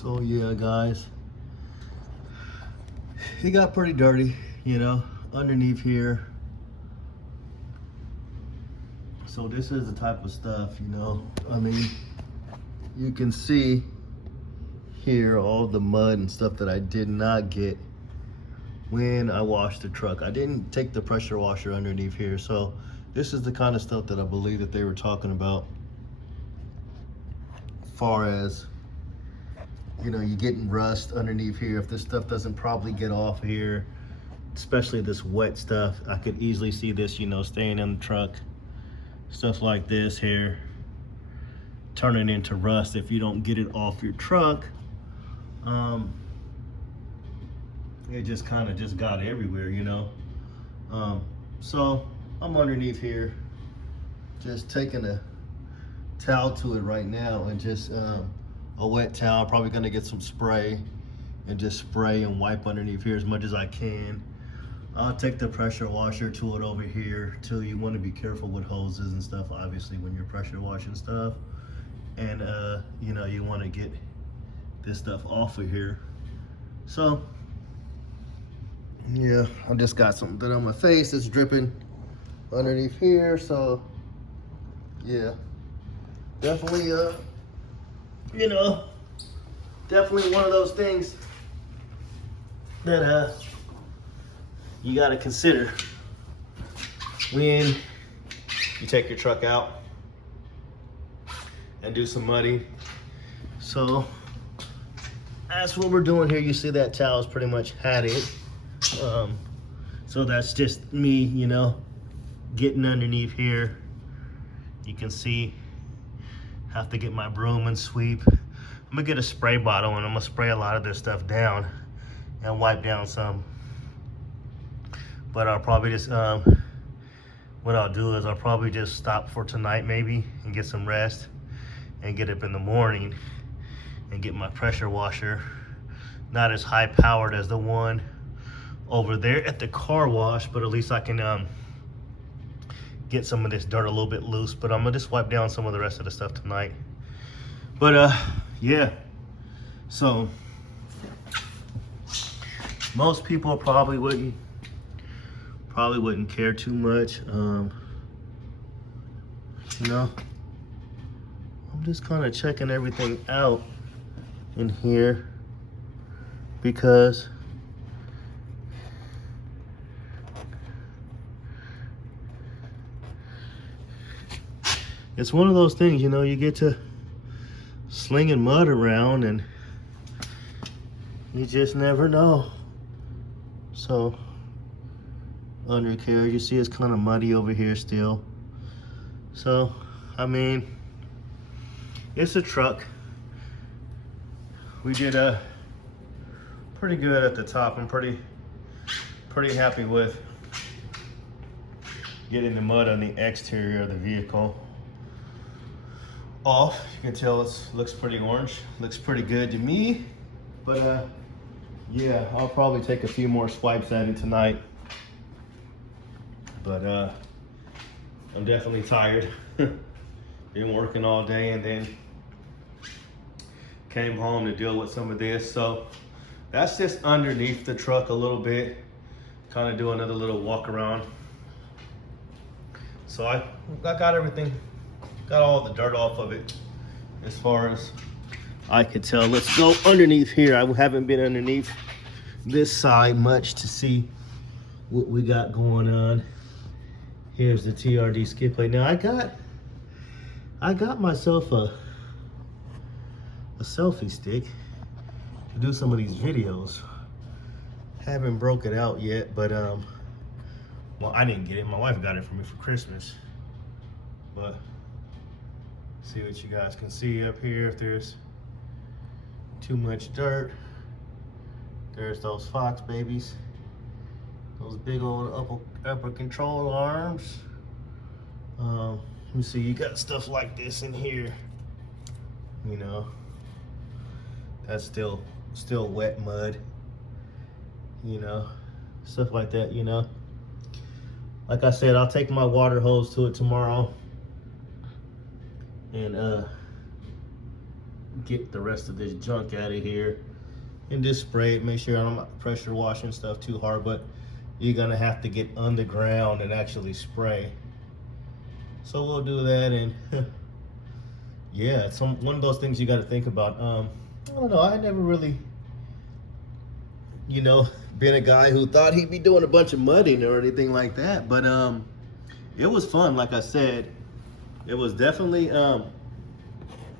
So yeah, guys, it got pretty dirty, you know, underneath here. So this is the type of stuff, you know, I mean, you can see here all the mud and stuff that I did not get when I washed the truck. I didn't take the pressure washer underneath here. So this is the kind of stuff that I believe that they were talking about, as far as, you know, you getting rust underneath here. If this stuff doesn't probably get off here, especially this wet stuff, I could easily see this, you know, staying in the truck. Stuff like this here, turning into rust if you don't get it off your truck. It just kind of just got everywhere, you know. So I'm underneath here, just taking a towel to it right now, and just a wet towel, probably gonna get some spray and just spray and wipe underneath here as much as I can. I'll take the pressure washer to it over here too. You want to be careful with hoses and stuff, obviously, when you're pressure washing stuff. And you know, you want to get this stuff off of here. So yeah, I just got something on my face that's dripping underneath here. So yeah, definitely you know, definitely one of those things that you got to consider when you take your truck out and do some mudding. So that's what we're doing here. You see that towel's pretty much had it. So that's just me, you know, getting underneath here. You can see, have to get my broom and sweep. I'm gonna get a spray bottle and I'm gonna spray a lot of this stuff down and wipe down some. But I'll probably just, what I'll do is I'll probably just stop for tonight maybe and get some rest and get up in the morning and get my pressure washer. Not as high powered as the one over there at the car wash, but at least I can get some of this dirt a little bit loose. But I'm gonna just wipe down some of the rest of the stuff tonight. But yeah, so most people probably wouldn't care too much. You know, I'm just kind of checking everything out in here because it's one of those things, you know, you get to slinging mud around and you just never know. So undercarriage, you see it's kind of muddy over here still. So I mean, it's a truck. We did pretty good at the top. I'm pretty happy with getting the mud on the exterior of the vehicle off. You can tell it looks pretty orange. Looks pretty good to me. But yeah, I'll probably take a few more swipes at it tonight. But I'm definitely tired. Been working all day and then came home to deal with some of this. So that's just underneath the truck a little bit. Kind of do another little walk around. So I got everything, got all the dirt off of it as far as I could tell. Let's go underneath here. I haven't been underneath this side much to see what we got going on. Here's the TRD skid plate. Now I got myself a selfie stick to do some of these videos. Haven't broke it out yet, but well, I didn't get it. My wife got it for me for Christmas. But see what you guys can see up here. If there's too much dirt, there's those Fox babies. Those big old upper control arms. Let me see, you got stuff like this in here. You know, that's still wet mud. You know, stuff like that, you know. Like I said, I'll take my water hose to it tomorrow and get the rest of this junk out of here and just spray it. Make sure I'm not pressure washing stuff too hard, but you're gonna have to get underground and actually spray. So we'll do that, and yeah, it's one of those things you got to think about. I don't know, I never really, you know, been a guy who thought he'd be doing a bunch of mudding or anything like that, but it was fun. Like I said, it was definitely a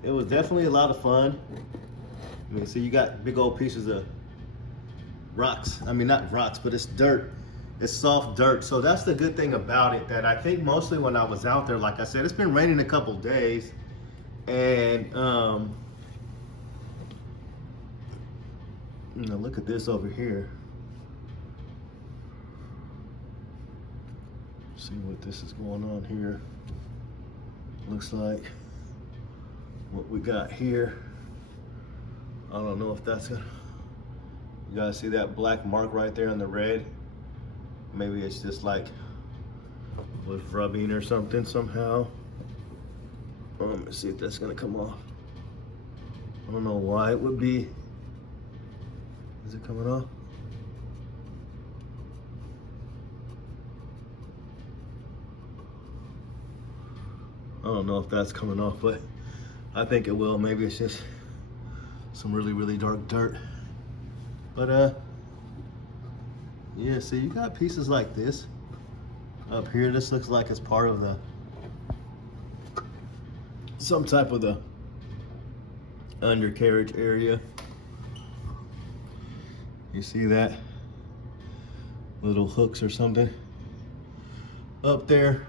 lot of fun. I mean, so you got big old pieces of rocks. I mean, not rocks, but it's dirt. It's soft dirt. So that's the good thing about it, that I think mostly when I was out there, like I said, it's been raining a couple days, and you know, look at this over here. See what this is going on here. Looks like what we got here. I don't know if that's gonna, you guys see that black mark right there on the red? Maybe it's just like was rubbing or something somehow. Let's see if that's gonna come off. I don't know why it would be. Is it coming off? I don't know if that's coming off, but I think it will. Maybe it's just some really, really dark dirt. But yeah, see, you got pieces like this up here. This looks like it's part of the, some type of the undercarriage area. You see that? Little hooks or something up there.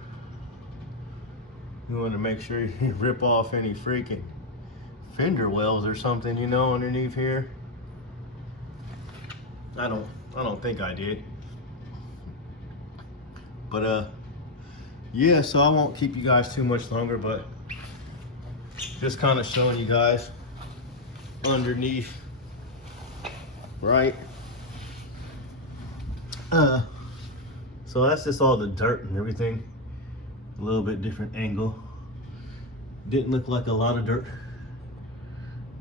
You want to make sure you rip off any freaking fender wells or something, you know, underneath here. I don't think I did. But yeah, so I won't keep you guys too much longer, but just kind of showing you guys underneath, right? So that's just all the dirt and everything. A little bit different angle. Didn't look like a lot of dirt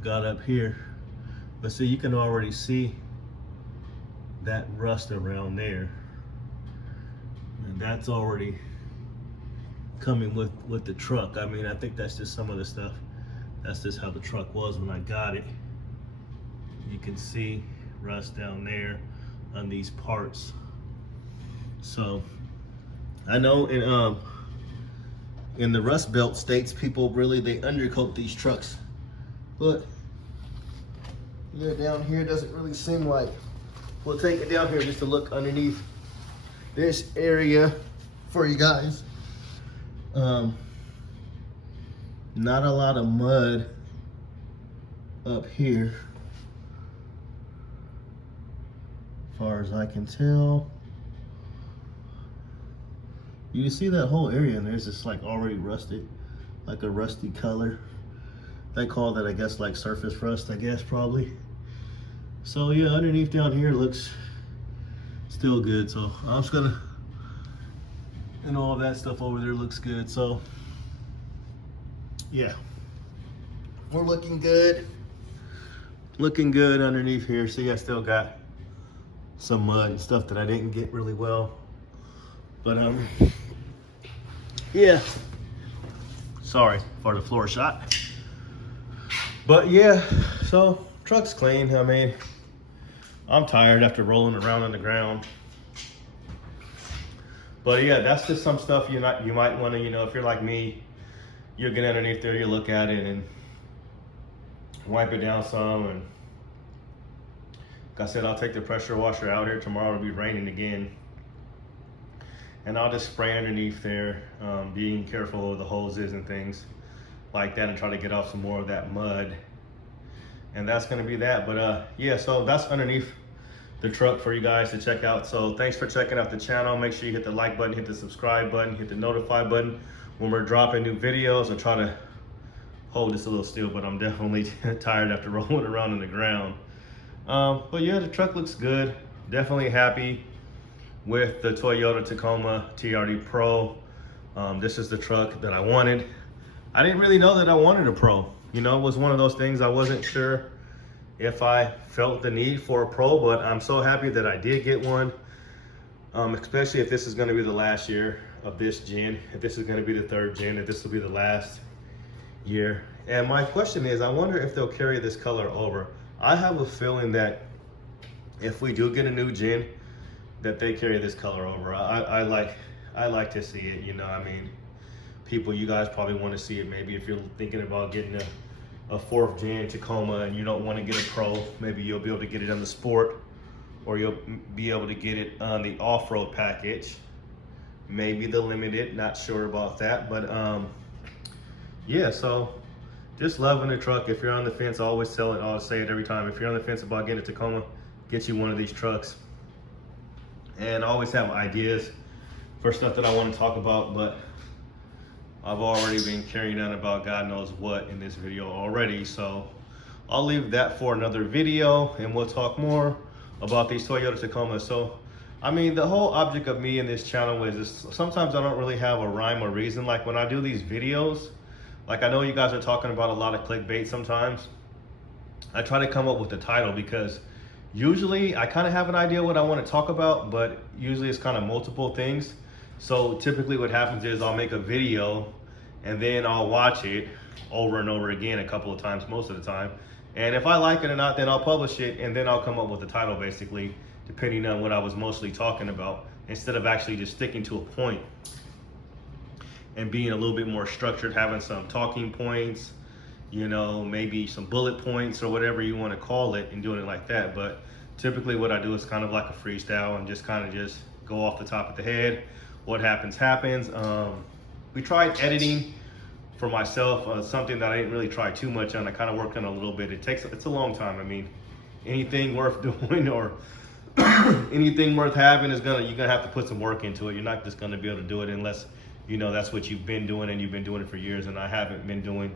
got up here, but see, you can already see that rust around there, and that's already coming with the truck. I mean, I think that's just some of the stuff. That's just how the truck was when I got it. You can see rust down there on these parts. So I know in the Rust Belt states, people really, they undercoat these trucks, but yeah, down here doesn't really seem like. We'll take it down here just to look underneath this area for you guys. Not a lot of mud up here, as far as I can tell. You can see that whole area, and there's this like already rusted, like a rusty color. They call that, I guess, like surface rust, I guess, probably. So yeah, underneath down here looks still good. So I'm just gonna, and all of that stuff over there looks good. So yeah, we're looking good. Looking good underneath here. See, I still got some mud and stuff that I didn't get really well. But yeah, sorry for the floor shot. But yeah, so truck's clean. I mean, I'm tired after rolling around on the ground. But yeah, that's just some stuff you might want to, you know, if you're like me, you'll get underneath there, you look at it and wipe it down some. And like I said, I'll take the pressure washer out here. Tomorrow it'll be raining again. And I'll just spray underneath there, being careful of the hoses and things like that, and try to get off some more of that mud. And that's gonna be that. But yeah, so that's underneath the truck for you guys to check out. So thanks for checking out the channel. Make sure you hit the like button, hit the subscribe button, hit the notify button when we're dropping new videos. I'll try to hold this a little still, but I'm definitely tired after rolling around on the ground. But yeah, the truck looks good. Definitely happy with the Toyota Tacoma TRD Pro. This is the truck that I wanted. I didn't really know that I wanted a Pro. You know, it was one of those things I wasn't sure if I felt the need for a Pro, but I'm so happy that I did get one. Especially if this is going to be the last year of this gen, if this is going to be the third gen, if this will be the last year. And my question is, I wonder if they'll carry this color over. I have a feeling that if we do get a new gen, that they carry this color over. I like to see it, you know. I mean, people, you guys probably want to see it. Maybe if you're thinking about getting a 4th gen Tacoma and you don't want to get a Pro, maybe you'll be able to get it on the Sport, or you'll be able to get it on the off-road package, maybe the limited, not sure about that. But yeah, so just loving the truck. If you're on the fence, I always tell it, I always say it every time, if you're on the fence about getting a Tacoma, get you one of these trucks. And I always have ideas for stuff that I want to talk about, but I've already been carrying on about God knows what in this video already, so I'll leave that for another video, and we'll talk more about these Toyota Tacomas. So, I mean, the whole object of me in this channel is sometimes I don't really have a rhyme or reason. Like when I do these videos, like I know you guys are talking about a lot of clickbait sometimes. I try to come up with a title because usually I kind of have an idea what I want to talk about, but usually it's kind of multiple things. So typically what happens is I'll make a video and then I'll watch it over and over again a couple of times, most of the time. And if I like it or not, then I'll publish it, and then I'll come up with the title basically, depending on what I was mostly talking about, instead of actually just sticking to a point and being a little bit more structured, having some talking points, you know, maybe some bullet points or whatever you want to call it, and doing it like that. But typically what I do is kind of like a freestyle and just kind of just go off the top of the head. What happens, happens. We tried editing for myself, something that I didn't really try too much on. I kind of worked on a little bit. It's a long time. I mean, anything worth doing or anything worth having is you're gonna have to put some work into it. You're not just gonna be able to do it unless, you know, that's what you've been doing, and you've been doing it for years. And I haven't been doing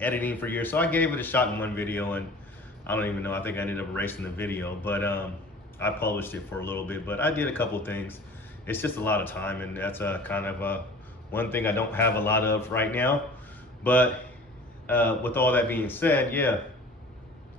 editing for years, so I gave it a shot in one video, and I don't even know, I think I ended up erasing the video, but I published it for a little bit. But I did a couple things. It's just a lot of time, and that's a kind of one thing I don't have a lot of right now. But with all that being said, yeah,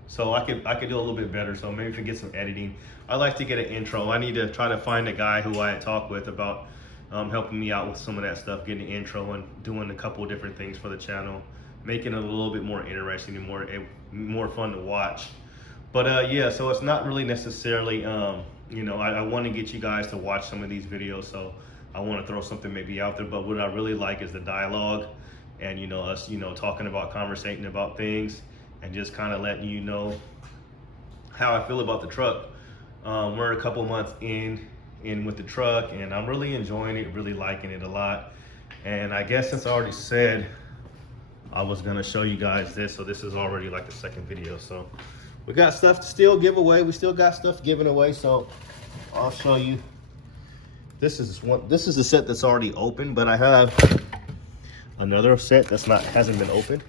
so I could do a little bit better. So maybe if we get some editing, I like to get an intro. I need to try to find a guy who I had talked with about helping me out with some of that stuff, getting an intro and doing a couple of different things for the channel, making it a little bit more interesting and more fun to watch. But yeah, so it's not really necessarily, you know, I want to get you guys to watch some of these videos, so I want to throw something maybe out there. But what I really like is the dialogue, and, you know, us, you know, talking about, conversating about things, and just kind of letting you know how I feel about the truck. We're a couple months in with the truck, and I'm really enjoying it, really liking it a lot. And I guess since I already said I was gonna show you guys this, so this is already like the second video. So we got stuff to still give away. We still got stuff giving away, so I'll show you. This is the set that's already open, but I have another set that's hasn't been opened.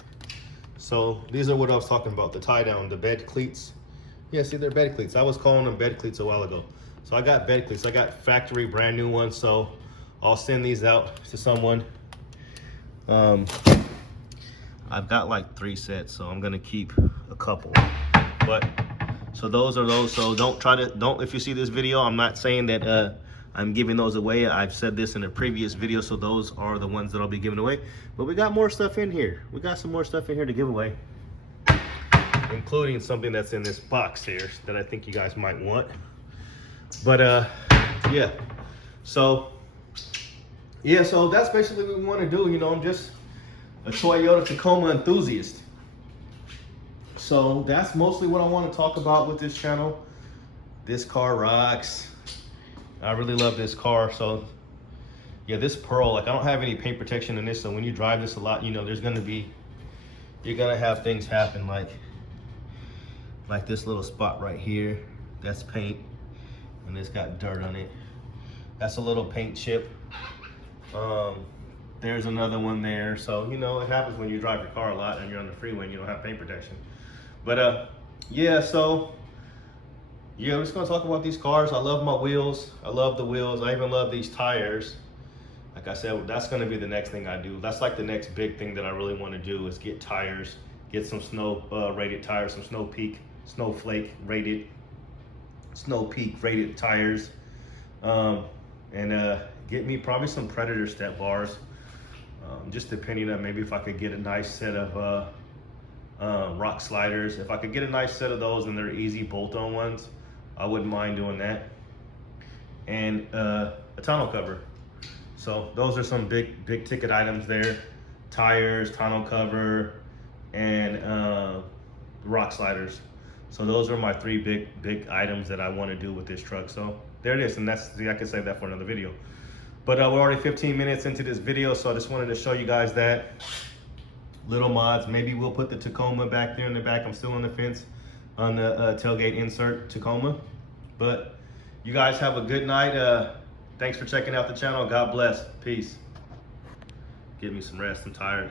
So these are what I was talking about, the tie down, the bed cleats. Yeah, see, they're bed cleats. I was calling them bed cleats a while ago. So I got bed cleats. I got factory brand new ones, so I'll send these out to someone. I've got like 3 sets, so I'm gonna keep a couple. But so those are those. So don't if you see this video, I'm not saying that I'm giving those away. I've said this in a previous video, so those are the ones that I'll be giving away. But we got more stuff in here. We got some more stuff in here to give away, including something that's in this box here that I think you guys might want. But yeah, so that's basically what we want to do. You know, I'm just a Toyota Tacoma enthusiast. So that's mostly what I want to talk about with this channel. This car rocks. I really love this car. So yeah, this pearl, like I don't have any paint protection in this, so when you drive this a lot, you know, you're gonna have things happen, like this little spot right here, that's paint, and it's got dirt on it. That's a little paint chip. There's another one there. So, you know, it happens when you drive your car a lot and you're on the freeway and you don't have paint protection. But yeah, so yeah, we're just gonna talk about these cars. I love my wheels. I love the wheels. I even love these tires. Like I said, that's gonna be the next thing I do. That's like the next big thing that I really want to do, is get tires get some snow rated tires, some snowflake rated tires, and get me probably some Predator step bars, just depending on maybe if I could get a nice set of rock sliders. If I could get a nice set of those and they're easy bolt-on ones, I wouldn't mind doing that. And a tonneau cover. So those are some big ticket items there: tires, tonneau cover, and rock sliders. So those are my three big items that I want to do with this truck. So there it is, and I can save that for another video. But we're already 15 minutes into this video, so I just wanted to show you guys that little mods. Maybe we'll put the Tacoma back there in the back. I'm still on the fence on the tailgate insert Tacoma. But you guys have a good night. Thanks for checking out the channel. God bless. Peace. Get me some rest. I'm tired.